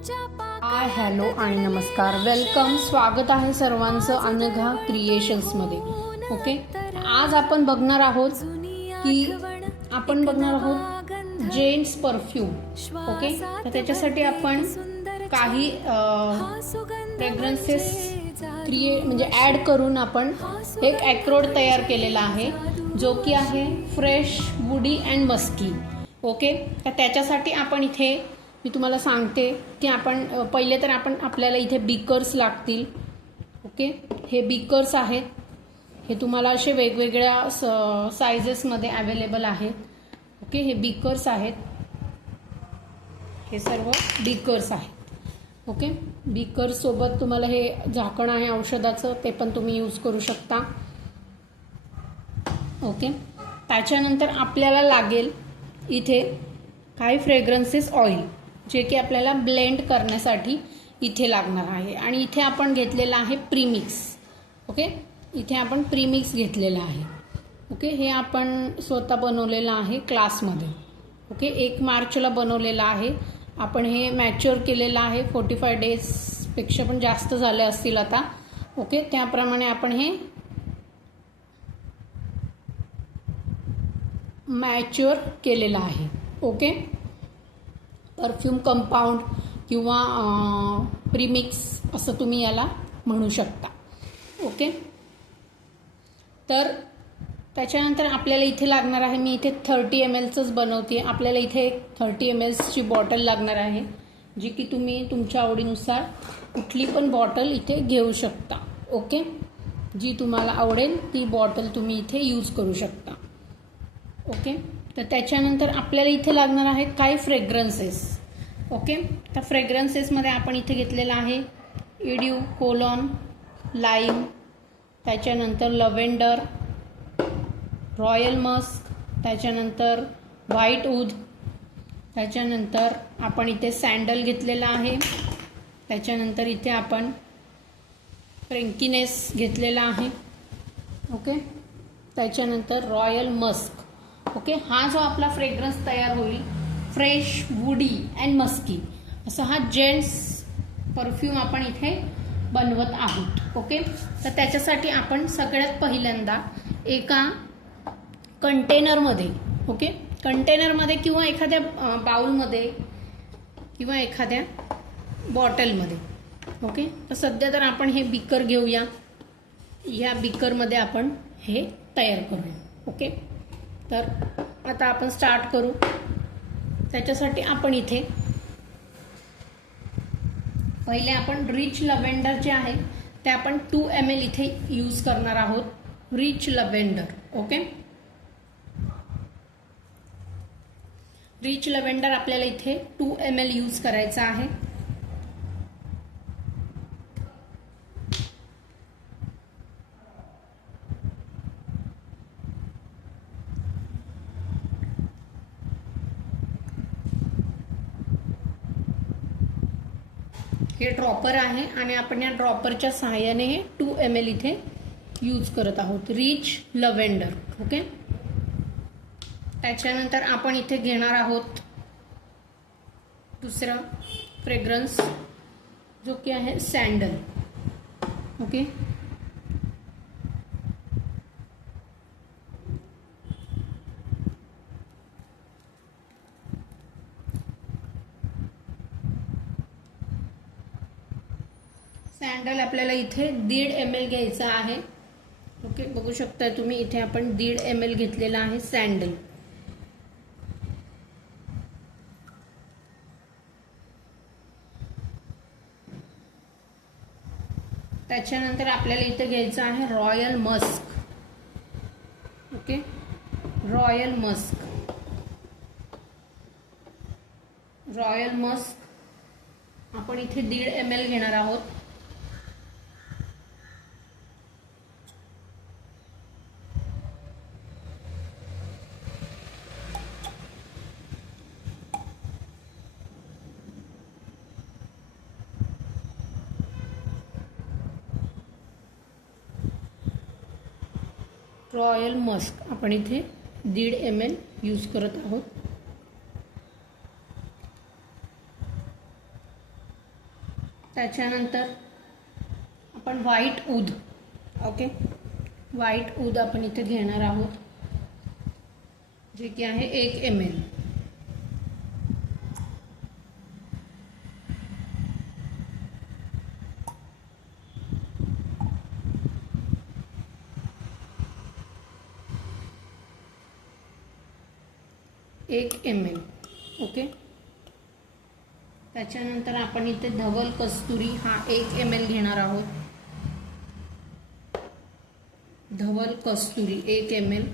Hi hello आणि नमस्कार, welcome, स्वागत आहे सर्वांचं अनघा क्रिएशन्समध्ये. ओके, आज आपण बघणार आहोत जेंट्स परफ्यूम. ओके, तर त्याच्यासाठी आपण काही फ्रेग्रन्सेस ॲड करून आपण एक ॲक्रोड तयार केलेला आहे, जो की आहे fresh, woody and musky. Okay, तर त्याच्यासाठी आपण इथे मी तुम्हाला सांगते की आपल्याला इथे बीकर्स लागतील. ओके, हे बीकर्स आहेत, हे तुम्हाला असे वेगवेगळ्या सायझेसमध्ये अवेलेबल आहेत. ओके, हे बीकर्स आहेत, हे सर्व बीकर्स आहेत. ओके, बीकर्स सोबत तुम्हाला हे झाकण आहे औषधाचं, ते पण तुम्ही यूज करू शकता. ओके, त्याच्यानंतर आपल्याला लागेल इथे काही फ्रेग्रन्सेस ऑइल, जे की आपल्याला ब्लेंड करण्यासाठी इथे लागणार आहे. आणि इथे आपण घेतलेला आहे प्रीमिक्स. ओके, इथे आपण प्रीमिक्स घेतलेला आहे. ओके, हे आपण स्वतः बनवलेलं आहे क्लासमध्ये. ओके, 1 मार्चला बनवलेलं आहे आपण. हे मॅच्युअर केलेलं आहे, 45 डेजपेक्षा पण जास्त झाले असतील आता. ओके, त्याप्रमाणे आपण हे मॅच्युअर केलेलं आहे. ओके, परफ्यूम कंपाऊंड किंवा प्रीमिक्स असं तुम्ही याला म्हणू शकता. ओके, तर त्याच्यानंतर आपल्याला इथे लागणार आहे, मी इथे 30 mlचंच बनवते. आपल्याला इथे 30 mlची बॉटल लागणार आहे, जी की तुम्ही तुमच्या आवडीनुसार कुठली पण बॉटल इथे घेऊ शकता. ओके, जी तुम्हाला आवडेल ती बॉटल तुम्ही इथे यूज करू शकता. ओके, तर त्याच्यानंतर आपल्याला इथे लागणार आहे काही फ्रेग्रन्सेस. ओके, तर फ्रेग्रन्सेसमध्ये आपण इथे घेतलेला आहे इड्यू, कोलॉन, लाईम, त्याच्यानंतर लव्हेंडर, रॉयल मस्क, त्याच्यानंतर व्हाईट वूड, त्याच्यानंतर आपण इथे सँडल घेतलेला आहे, त्याच्यानंतर इथे आपण फ्रँकीनेस घेतलेला आहे. ओके, त्याच्यानंतर रॉयल मस्क. ओके, हा जो आपला फ्रेग्रन्स तयार होईल, फ्रेश, वुडी अँड मस्की, असा हा जेंट्स परफ्यूम आपण इथे बनवत आहोत. ओके, तर त्याच्यासाठी आपण सगळ्यात पहिल्यांदा एका कंटेनरमध्ये, ओके, कंटेनरमध्ये किंवा एखाद्या बाउलमध्ये किंवा एखाद्या बॉटलमध्ये. ओके, तर सध्या तर आपण हे बीकर घेऊया, या बीकरमध्ये आपण हे तयार करूया. ओके, तर आता आपण स्टार्ट करू. त्याच्यासाठी आपण इथे पहिले आपण रिच लव्हेंडर जे आहे ते आपण 2 ml इथे यूज करणार आहोत. Rich lavender. Okay, rich lavender आपल्याला इथे 2 ml यूज करायचा आहे. हे ड्रॉपर आहे आणि आपण या ड्रॉपरच्या सहाय्याने हे 2 ml इथे यूज करत आहोत, रिच लव्हेंडर. ओके, त्याच्यानंतर आपण इथे घेणार आहोत दुसरा फ्रेग्रन्स, जो की आहे सँडल. ओके, सँडल आपल्याला इथे 1.5 ml घ्यायचा आहे. ओके, बघू शकता तुम्ही इथे आपण 1.5 ml घेतलेला आहे सँडल. त्याच्यानंतर आपल्याला इथे घ्यायचं आहे royal Musk. Okay, royal Musk. Royal Musk आपण इथे 1.5 ml घेणार आहोत. रॉयल मस्क आपण इथे 1.5 ml यूज करत आहोत. त्याच्यानंतर आपण व्हाईट ऊद, ओके, व्हाईट ऊद आपण इथे घेणार आहोत, जे की आहे 1 ml. ओके. त्याच्यानंतर आपण इथे धवल कस्तुरी हा 1 ml घेणार आहोत. धवल कस्तुरी 1 ml.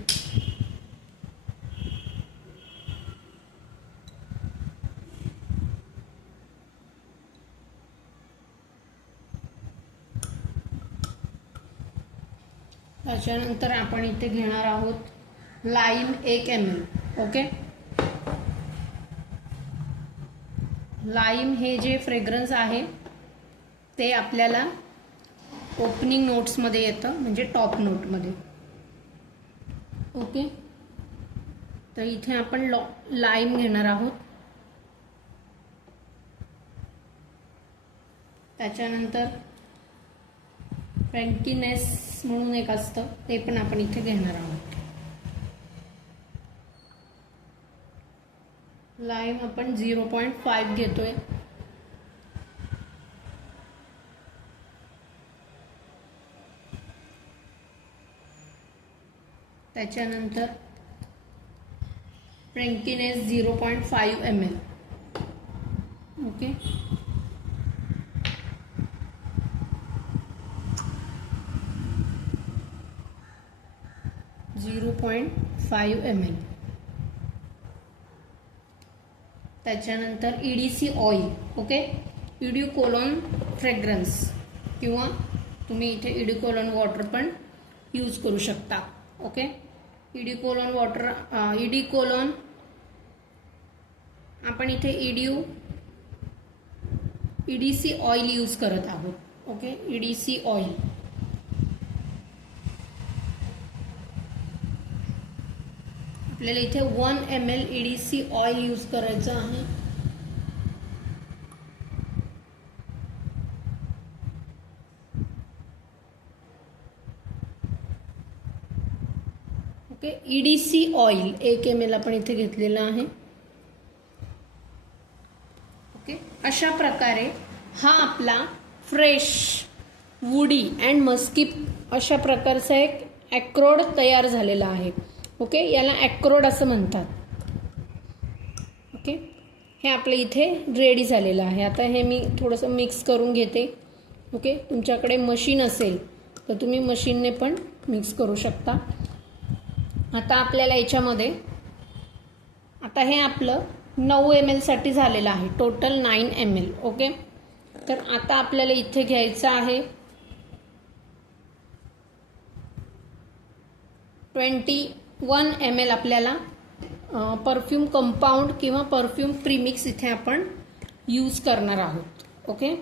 त्याच्यानंतर आपण इथे घेणार आहोत लाईम 1 ml. ओके. लाईम हे जे फ्रेग्रन्स आहे ते आपल्याला ओपनिंग नोट्समध्ये येतं, म्हणजे टॉप नोटमध्ये. ओके. तर इथे आपण लाईम घेणार आहोत. त्याच्यानंतर फ्रँकीनेस म्हणून एक असतं, ते पण आपण इथे घेणार आहोत. लाईम आपण 0.5 घेतोय. त्याच्यानंतर फ्रँकीनेस 0.5 ml. ओके. .5 ml. त्याच्यानंतर EDC ऑइल, ओके, इड्युकोलोन फ्रेग्रन्स, किंवा तुम्ही इथे इड्युकोलोन वॉटर पण यूज करू शकता. ओके. इड्युकोलोन वॉटर, इड्युकोलोन आपण इथे EDC ऑइल यूज करत आहोत. ओके. EDC oil. आपल्याला इथे 1 ml EDC ऑइल यूज करायचं आहे. ओके. EDC ऑइल 1 ml आपण इथे घेतलेलं आहे. ओके. अशा प्रकारे हा आपला फ्रेश, वुडी अँड मस्की अशा प्रकारचा एक ॲक्रोड तयार झालेला आहे. ओके. याला ॲक्रोड असं म्हणतात. ओके. हे आपल्या इथे रेडी झालेलं आहे. आता हे मी थोडंसं मिक्स करून घेते. ओके. तुमच्याकडे मशीन असेल तर तुम्ही मशीनने पण मिक्स करू शकता. आता आपल्याला याच्यामध्ये, आता हे आपलं 9 ml साठी झालेलं आहे, टोटल 9 ml. ओके. तर आता आपल्याला इथे घ्यायचं आहे 21 ml. आपल्याला परफ्यूम कंपाऊंड किंवा परफ्यूम प्रीमिक्स इथे आपण यूज करणार आहोत. ओके.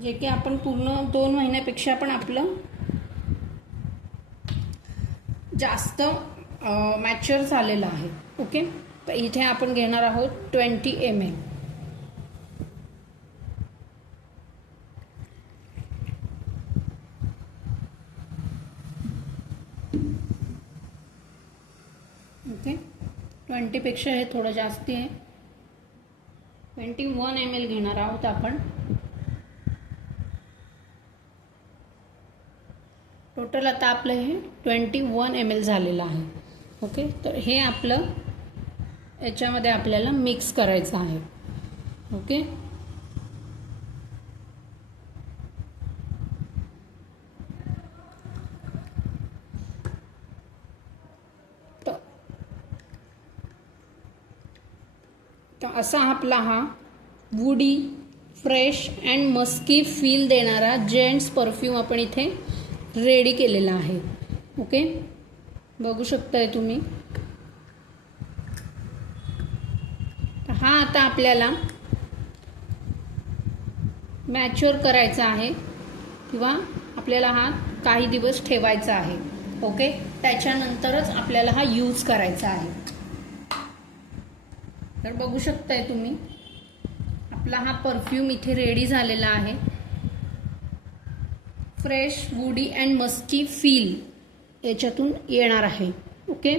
जे की आपण पूर्ण 2 महिन्यापेक्षा पण आपलं जास्त मॅच्युअर झालेलं आहे. ओके. तर इथे आपण घेणार आहोत 20 ml. ओके. 20 पेक्षा हे थोडं जास्त आहे. 21 ml घेणार आहोत आपण. टोटल आता आपलं हे 21 ml झालेलं आहे. ओके. तर हे आपलं याच्यामध्ये आपल्याला मिक्स करायचं आहे. ओके. तर असा आपला हा woody, fresh and musky feel देणारा जेंट्स परफ्यूम आपण इथे रेडी केलेला आहे. ओके. बघू शकताय तुम्ही. हा आता आपल्याला मॅच्युअर करायचा आहे, किंवा आपल्याला हा काही दिवस ठेवायचा आहे. ओके, त्याच्यानंतरच आपल्याला हा यूज करायचा आहे. तर बघू शकताय तुम्ही आपला हा परफ्यूम इथे रेडी झालेला आहे. Fresh, woody and musky feel याच्यातून येणार आहे. ओके,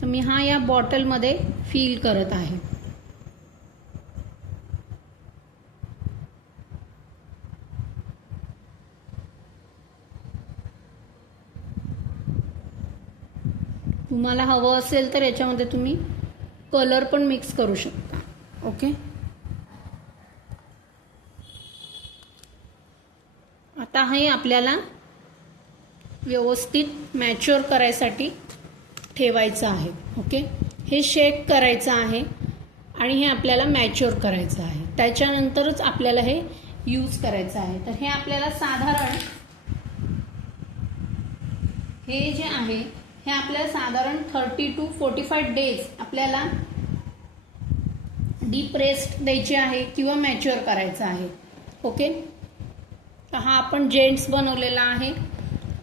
तर मी हा या बॉटलमध्ये फील करत आहे. तुम्हाला हवं असेल तर याच्यामध्ये तुम्ही कलर पण मिक्स करू शकता. ओके, आता हे आपल्याला व्यवस्थित मॅच्युअर करायसाठी ठेवायचं आहे. ओके, हे शेक करायचं आहे आणि हे आपल्याला मॅच्युअर करायचं आहे. त्याच्यानंतरच आपल्याला हे यूज करायचं आहे. तर हे आपल्याला साधारण हे जे आहे हे आपल्याला साधारण 30 to 45 डेज आपल्याला डीप रेस्ट द्यायची आहे किंवा मॅच्युअर करायचं आहे. ओके, तर हा आपण जेंट्स बनवलेला आहे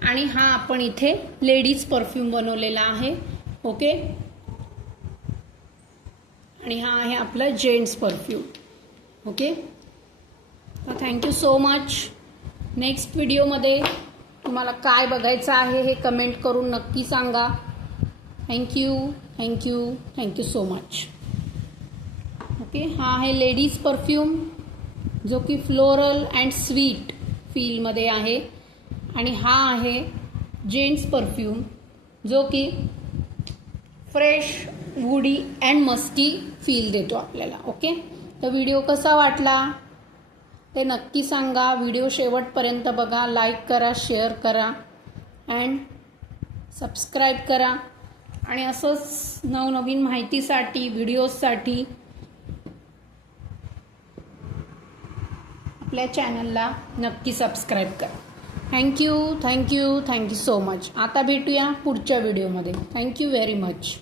आणि हा आपण इथे लेडीज परफ्यूम बनवलेला आहे. ओके, आणि हा आहे आपला जेंट्स परफ्यूम. ओके, तर थँक्यू सो मच. नेक्स्ट व्हिडिओमध्ये तुम्हाला काय बघायचं आहे हे कमेंट करून नक्की सांगा. Thank you thank you thank you so much. Okay, हा आहे लेडीज परफ्यूम जो की फ्लोरल अँड स्वीट फीलमध्ये आहे आणि हा आहे जेंट्स परफ्यूम जो की fresh, woody and musky feel देतो आपल्याला. ओके, तर व्हिडिओ कसा वाटला ते नक्की सांगा. व्हिडिओ शेवटपर्यंत बघा, लाईक करा, शेअर करा अँड सबस्क्राईब करा. आणि असंच नवनवीन माहितीसाठी, व्हिडिओजसाठी आपल्या चॅनलला नक्की सबस्क्राईब करा. Thank you thank you thank you so much. आता भेटूया पुढच्या व्हिडिओमध्ये. Thank you very much.